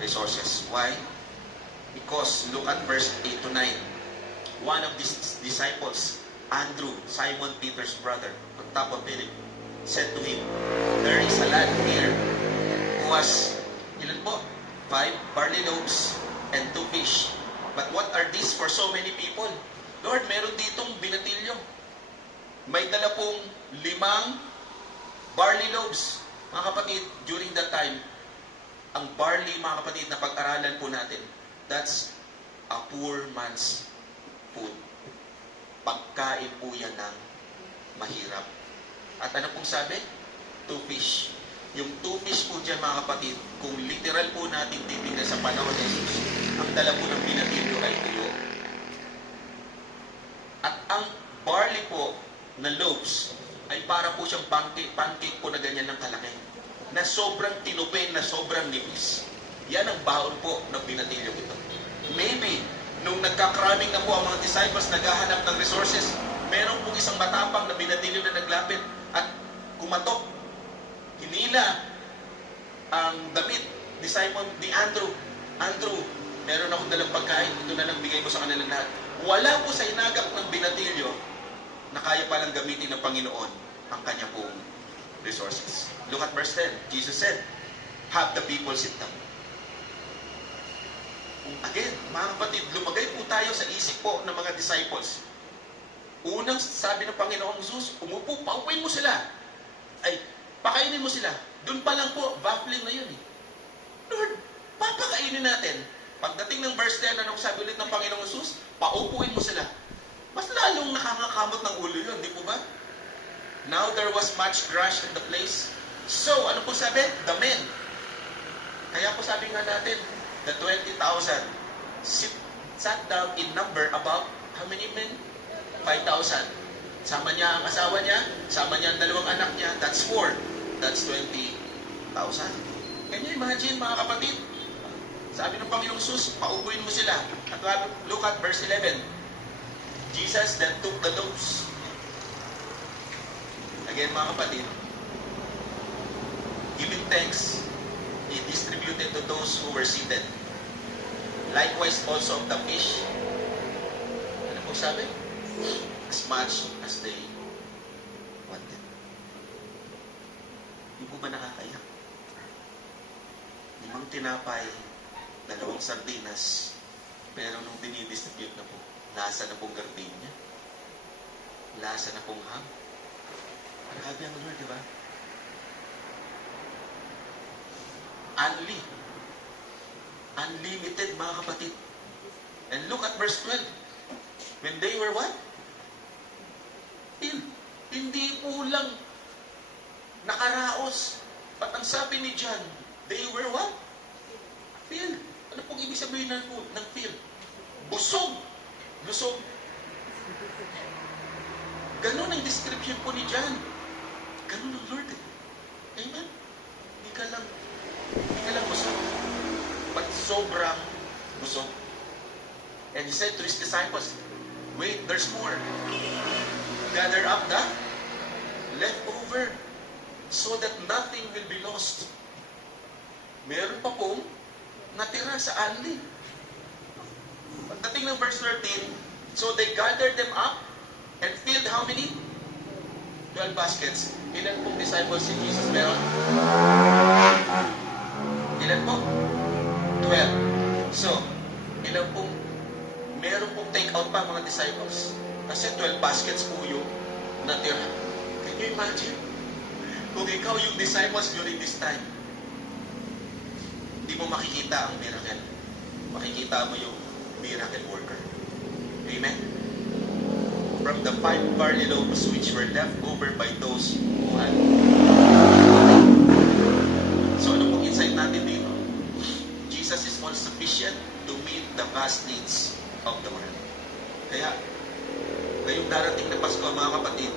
resources. Why? Because look at verse 8 to 9. One of these disciples, Andrew, Simon Peter's brother, on top of Philip, said to him, there is a lad here who has, ilan po? 5 barley loaves and 2 fish. But what are these for so many people? Lord, meron ditong binatilyo. May dala pong 5 barley loaves. Mga kapatid, during that time, ang barley, mga kapatid, na pag-aralan po natin, that's a poor man's food. Pagkain po yan ng mahirap. At ano pong sabi? 2 fish. Yung 2 fish po dyan, mga kapatid, kung literal po natin titignan sa panahon ni Jesus, ang dala po ng binatilyo ay tuyo. At ang barley po na loaves ay para po siyang pancake po na ganyan ng kalaki. Na sobrang tinupin, na sobrang nipis. Yan ang baon po ng binatilyo ito. Maybe, nung nagkakraming na po ang mga disciples naghahanap ng resources, meron pong isang matapang na binatilyo na naglapit at kumatok. Hinila ang damit ni Simon, ni Andrew. Andrew, meron akong dalang pagkain, ito na lang bigay mo sa kanilang lahat. Wala po sa inagap ng binatilyo na kaya palang gamitin ng Panginoon ang kanya pong resources. Look at verse 10. Jesus said, have the people sit down. Again, mga kapatid, lumagay po tayo sa isip po ng mga disciples. Unang sabi ng Panginoong Jesus, umupo, paupuin mo sila. Ay, pakainin mo sila. Doon pa lang po, baffling na yun eh. Lord, papakainin natin. Pagdating ng verse 10, anong sabi ulit ng Panginoong Jesus? Paupuin mo sila. Mas lalong nakakamot ng ulo yun, di po ba? Now there was much crush in the place. So, ano po sabi? The men. Kaya po sabi nga natin, the 20,000 sat down in number about how many men? 5,000. Sama niya ang asawa niya, sama niya ang 2 anak niya, that's 4. That's 20,000. Can you imagine, mga kapatid? Sabi ng Panginoong Jesus, paupuin mo sila. At look at verse 11. Jesus then took the loaves. Again, mga kapatid, giving thanks, He be distributed to those who were seated. Likewise also of the fish. Ano po sabi? As much as they wanted. Hindi po ba nakakaya? 5 tinapay, 2 sardinas, pero nung dinidistribute na po, lasa na pong gardenia. Lasa na pong ham. Grabe ang Lord, di ba? Unlimited, mga kapatid. And look at verse 12. When they were what? Filled. Hindi po lang nakaraos. At ang sabi ni John, they were what? Filled. Ano pong ibig sabihin ng filled? Busog. Lusog. Ganun ang description po ni John. Ganun ang Lord. Amen? Hindi ka lang busog. But sobrang busog. And he said to his disciples, wait, there's more. Gather up the leftover so that nothing will be lost. Meron pa pong natira sa anli. Pagdating ng verse 13, so they gathered them up and filled how many? 12 baskets. Ilan pong disciples si Jesus meron? Ilan po? 12. So, ilan pong meron pong take out pa mga disciples? Kasi 12 baskets po yung natira. Can you imagine? Kung ikaw yung disciples during this time, hindi mo makikita ang miracle. Makikita mo yung miracle worker. Amen? From the 5 barley loaves which were left over by those who had. So ano pong insight natin dito? Jesus is all sufficient to meet the vast needs of the world. Kaya, ngayong darating na Pasko, mga kapatid,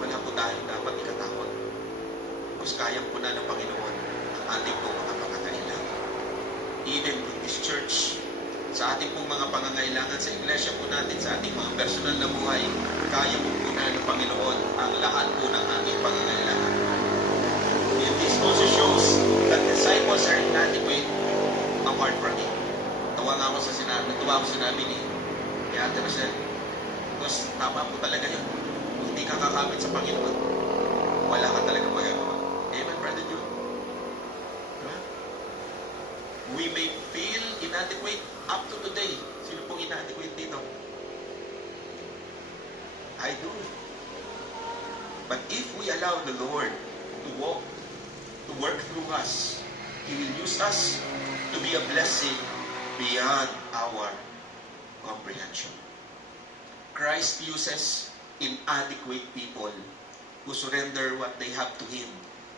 wala po tayong dapat ikatakot. Because kayang po na ng Panginoon ang ating po mga pangangailangan. Even in this church, sa ating pong mga pangangailangan sa iglesia po natin, sa ating mga personal na buhay, kaya po po na ng Panginoon ang lahat po ng ating pangangailangan. And this also shows that disciples are inadequate apart from Him. Natuwa ko sinabi ni Ate Rochelle. Because tama po talaga yun. Kung hindi ka kakamit sa Panginoon, wala ka talaga magagawa. Amen, Brother Jude? Diba? We may feel inadequate up to today. Sino pong inadequate dito? I do. But if we allow the Lord to work through us, He will use us to be a blessing beyond our comprehension. Christ uses inadequate people who surrender what they have to Him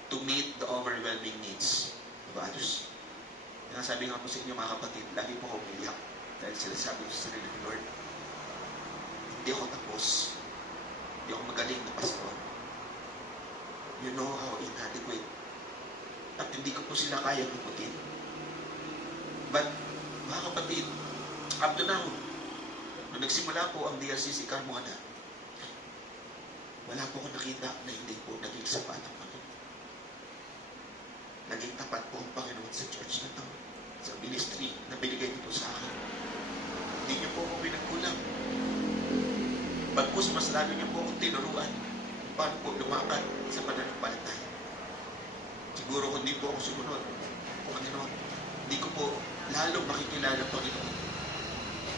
to meet the overwhelming needs of others. Kaya sabi nga po sa inyo mga kapatid, lagi po ako umiyak dahil sinasabi ko sa sarili ko, Lord, hindi ako tapos. Hindi ako magaling na pastor. You know how inadequate. At hindi ko po sila kaya guputin. But, mga kapatid, up to now, nung nagsimula po ang DRCC Carmona, wala po akong nakita na hindi po naging sapat ang Panginoon. Naging tapat po ang Panginoon sa church na ito, sa ministry na binigay niyo po sa akin. Hindi niyo po ako pinagkulang. Bagkus, mas lalo niyo po akong tinuruan paano po lumakad sa pananampalataya. Siguro kung hindi po ako sumunod, Panginoon, hindi ko po lalong makikilala ang Panginoon.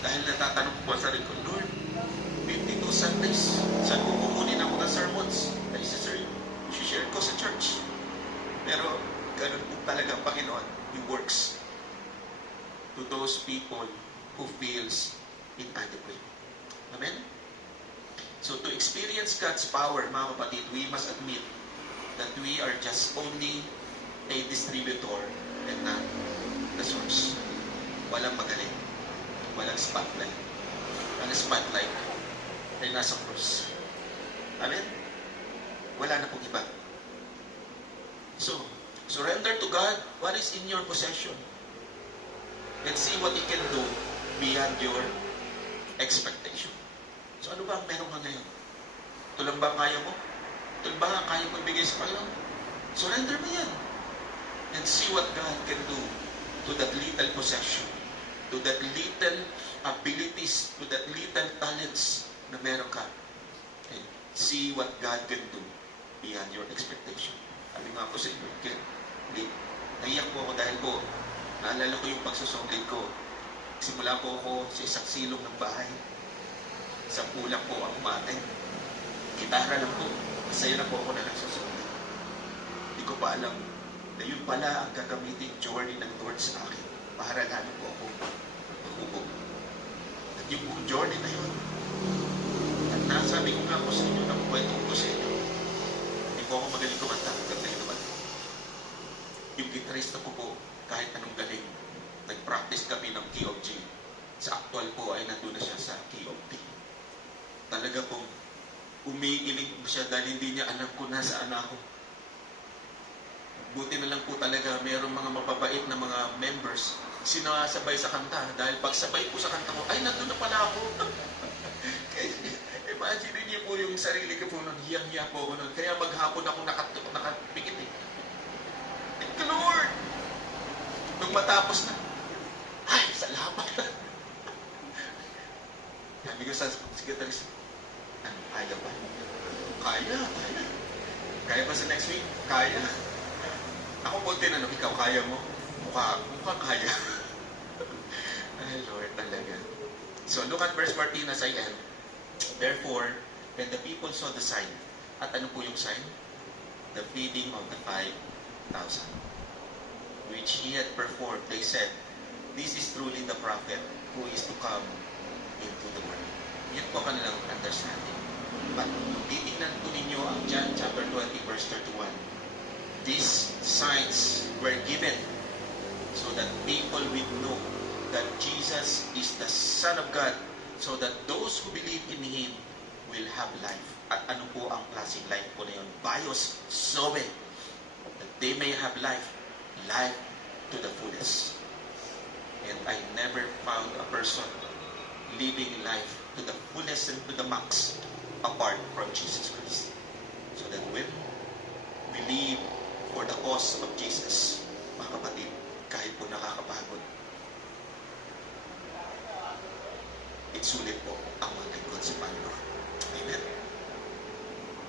Dahil natatanong ko po sa sarili ko, Lord, 52 Sundays, saan ko kukunin ang mga sermons na isi-share ko sa church? Pero, ganun po talaga ang Panginoon. He works to those people who feels inadequate. Amen? So, to experience God's power, mga kapatid, we must admit that we are just only a distributor and not the source. Walang magaling. Walang spotlight. Ang spotlight ay nasa cross. Amen? Wala na pong iba. So, surrender to God what is in your possession. And see what He can do beyond your expectation. So, ano ba ang meron ka ngayon? Ito lang ba ang kaya mo? Ito lang ba ang kaya mo ibigay sa Panginoon? Surrender mo yan. and see what God can do to that little possession, to that little abilities, to that little talents na meron ka. And see what God can do beyond your expectation. Sabi nga po sa inyo, naiyak po ako dahil po, naalala ko yung pagsusungkit ko. Simula po ako sa isang silong ng bahay. Sa kulang po ang mate. Gitara lang po. Masaya na po ako na nagsusungkit. Hindi ko pa alam na yun pala ang gagamitin journey ng Lord sa akin para lalo po ako mahubog. At yung buong journey na yun, at nasabi ko nga po sa inyo, nakukwento ko sa inyo, hindi po ako magaling kumanta hanggang ngayon naman. Yung gitarista ko po, kahit anong galing, nag-practice kami ng key of G. Sa actual po ay nandun na siya sa key of D. Talaga pong umiiling siya dahil hindi niya alam kung nasaan ako. Buti na lang po talaga mayroong mga mapabait na mga members sinasabay sa kanta. Dahil pagsabay po sa kanta ko, ay nandun na pala ako. Imagine niyo po yung sarili ko po nun, hiyang-hiya po ako nun. Kaya maghapon ako nakapikit eh. Thank you, Lord! Nung matapos na, ay, salamat! Sabi ko sa secretary, ano, kaya ba? Kaya. Kaya ba sa next week? Kaya. Ako po tinanong, ikaw kaya mo? Mukha kaya. Ay, Lord, talaga. So, look at verse 14 as I end. Therefore, when the people saw the sign, at ano po yung sign? The feeding of the 5,000, which he had performed, they said, this is truly the prophet who is to come into the world. Yun po kanilang understanding. But titignan po ninyo ang John chapter 20 verse 31. These signs were given so that people will know that Jesus is the Son of God, so that those who believe in Him will have life. At ano po ang klaseng life po na yun? Bios, Zoe. That they may have life to the fullest. And I never found a person living life to the fullest and to the max apart from Jesus Christ. So that when we live for the cause of Jesus, mga kapatid, kahit po nakakapagod, itsulit po ang mga lingkod sa Panginoon. Amen.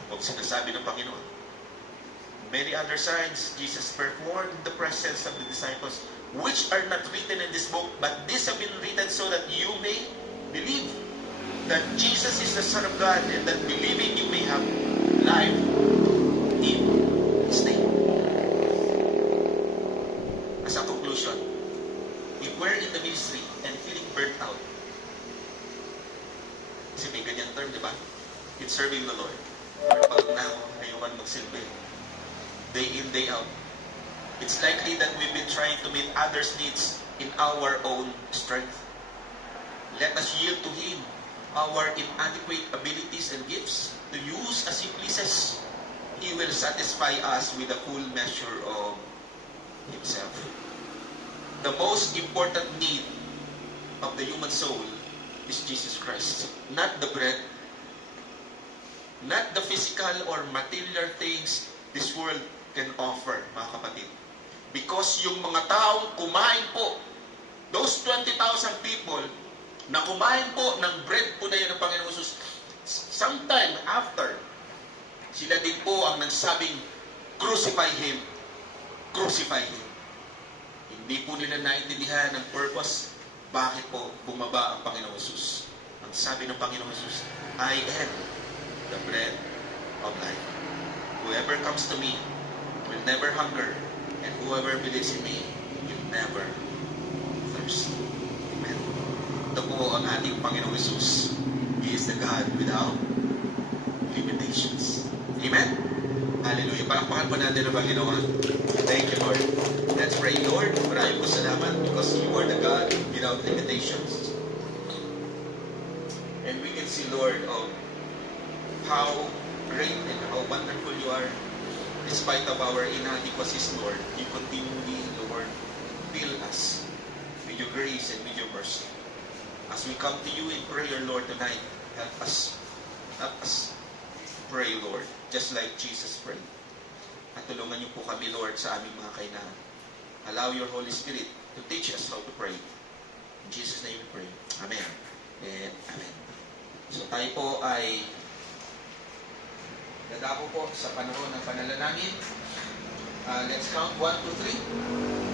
Kung sinasabi ng Panginoon, many other signs Jesus performed in the presence of the disciples, which are not written in this book, but these have been written so that you may believe that Jesus is the Son of God, and that believing you may have life in His name. As a conclusion, if we're in the ministry and feeling burnt out, kasi may ganyan term, di ba? It's serving the Lord. Pag na ako, ayukan magsilbi. Day in, day out. It's likely that we've been trying to meet others' needs in our own strength. Let us yield to Him our inadequate abilities and gifts to use as He pleases. He will satisfy us with the full measure of Himself. The most important need of the human soul is Jesus Christ. Not the bread, not the physical or material things this world can offer, mga kapatid. Because yung mga taong kumain po, those 20,000 people na kumain po ng bread po na yun ng Panginoong Jesus, sometime after, sila din po ang nagsabing, crucify Him. Crucify Him. Hindi po nila naintindihan ang purpose, bakit po bumaba ang Panginoong Jesus. Ang sabi ng Panginoong Jesus, I am the bread of life. Whoever comes to me will never hunger, and whoever believes in me will never thirst. Amen. Ito po ang ating Panginoong Jesus. He is the God without limitations. Amen? Hallelujah. Palakpakan po natin ang Panginoon. Thank you, Lord. Let's pray, Lord. Maraming po salamat because you are the God without limitations. And we can see, Lord, of how great and how wonderful you are. Despite of our inadequacies, Lord, you continually, Lord, fill us with your grace and with your mercy. As we come to you in prayer, Lord, tonight, help us. Help us pray, Lord, just like Jesus prayed. At tulungan niyo po kami, Lord, sa aming mga kailangan. allow your Holy Spirit to teach us how to pray. In Jesus' name we pray. Amen. And Amen. So tayo po ay dadako po sa panahon ng panalangin. Let's count 1, 2, 3.